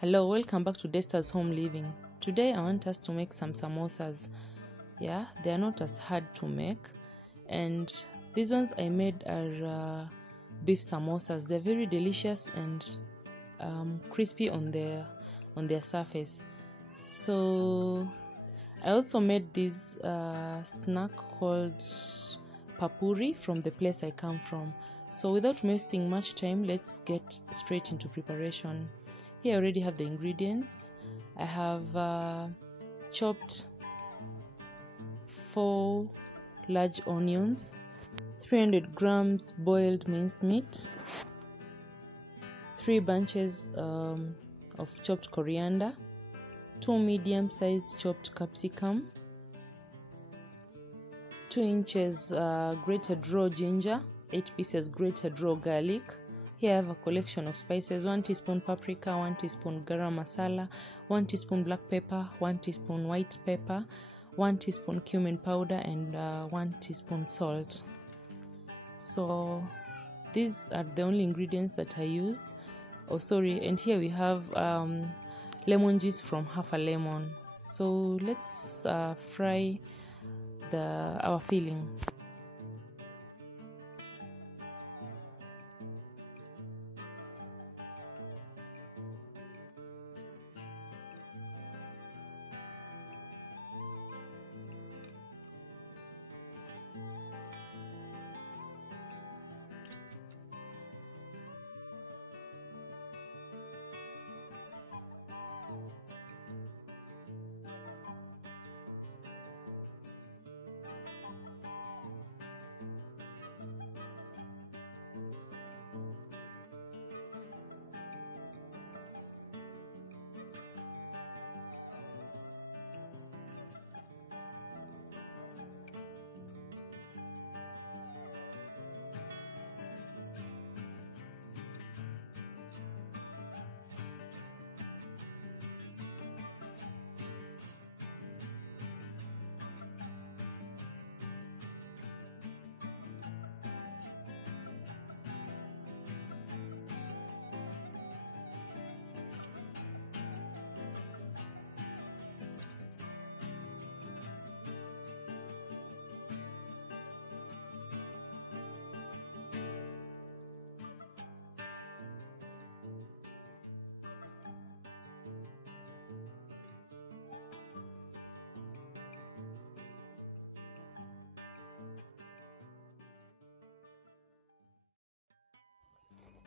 Hello, welcome back to Desta's Home Living. Today I want us to make some samosas. Yeah, they are not as hard to make, and these ones I made are beef samosas. They're very delicious and crispy on their surface. So I also made this snack called papuri from the place I come from. So without wasting much time, let's get straight into preparation. Here I already have the ingredients. I have chopped 4 large onions, 300 grams boiled minced meat, 3 bunches of chopped coriander, 2 medium-sized chopped capsicum, 2 inches grated raw ginger, 8 pieces grated raw garlic. Here I have a collection of spices: 1 teaspoon paprika, 1 teaspoon garam masala, 1 teaspoon black pepper, 1 teaspoon white pepper, 1 teaspoon cumin powder, and 1 teaspoon salt. So these are the only ingredients that I used. And here we have lemon juice from half a lemon. So let's fry our filling.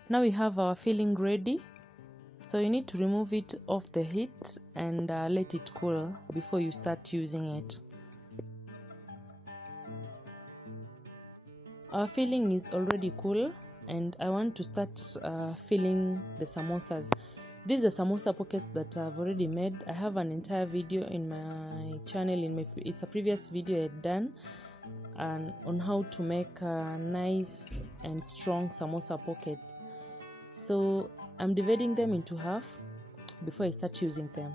Now we have our filling ready. So you need to remove it off the heat and let it cool before you start using it. Our filling is already cool, and I want to start filling the samosas. These are samosa pockets that I've already made. I have an entire video in my channel. It's a previous video I had done on how to make nice and strong samosa pockets. So I'm dividing them into half before I start using them.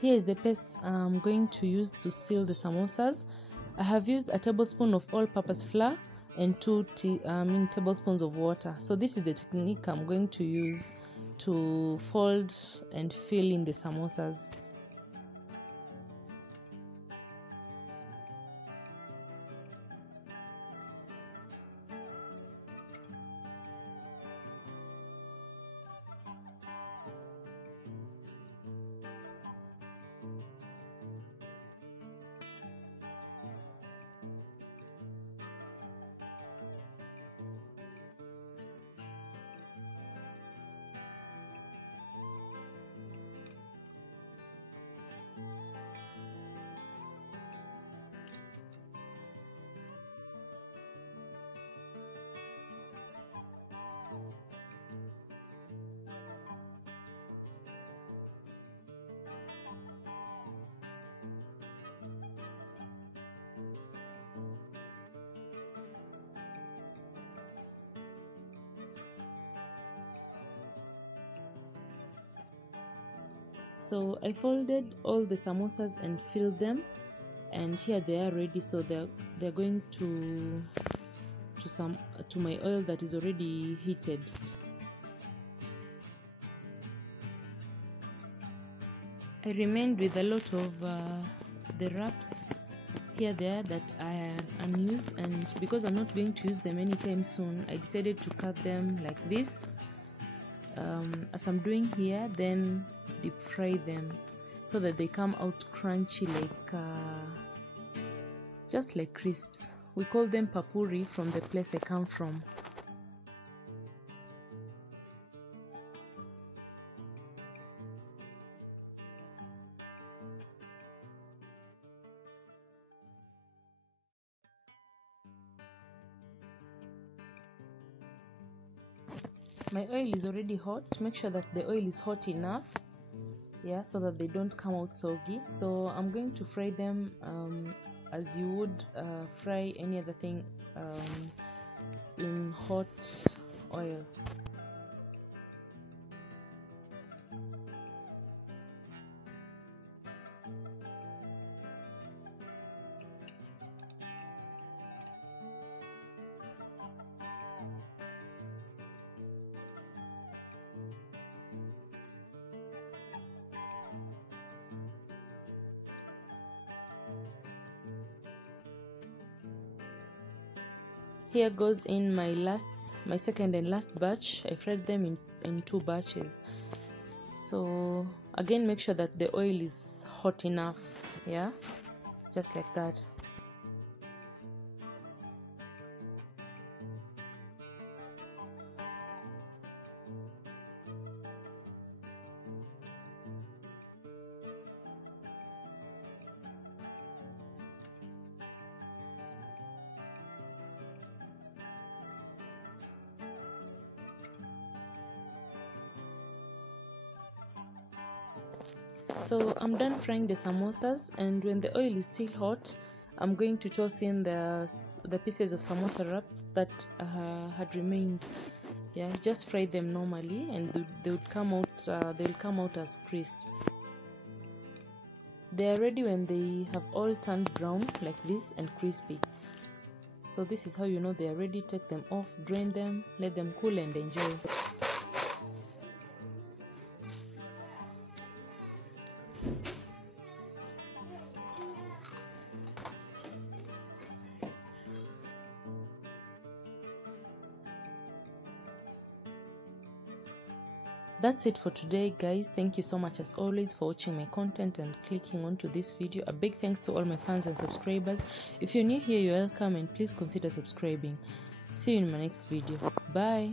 Here is the paste I'm going to use to seal the samosas. I have used a tablespoon of all-purpose flour and 2 tablespoons of water. So this is the technique I'm going to use to fold and fill in the samosas. So I folded all the samosas and filled them, and here they are ready. So they're going to my oil that is already heated. I remained with a lot of the wraps here there that are unused, and because I'm not going to use them anytime soon, I decided to cut them like this as I'm doing here, then deep fry them so that they come out crunchy, like just like crisps. We call them papuri from the place I come from. My oil is already hot. Make sure that the oil is hot enough, yeah, so that they don't come out soggy. So I'm going to fry them as you would fry any other thing in hot oil. Here goes in my second and last batch. I fried them in 2 batches. So again, make sure that the oil is hot enough, yeah, just like that. So I'm done frying the samosas, and when the oil is still hot, I'm going to toss in the pieces of samosa wrap that had remained. Yeah, just fry them normally, and they will come out as crisps. They are ready when they have all turned brown like this and crispy. So this is how you know they are ready. Take them off, drain them, let them cool, and enjoy. That's it for today, guys. Thank you so much as always for watching my content and clicking onto this video. A big thanks to all my fans and subscribers. If you're new here, you're welcome, and please consider subscribing. See you in my next video. Bye.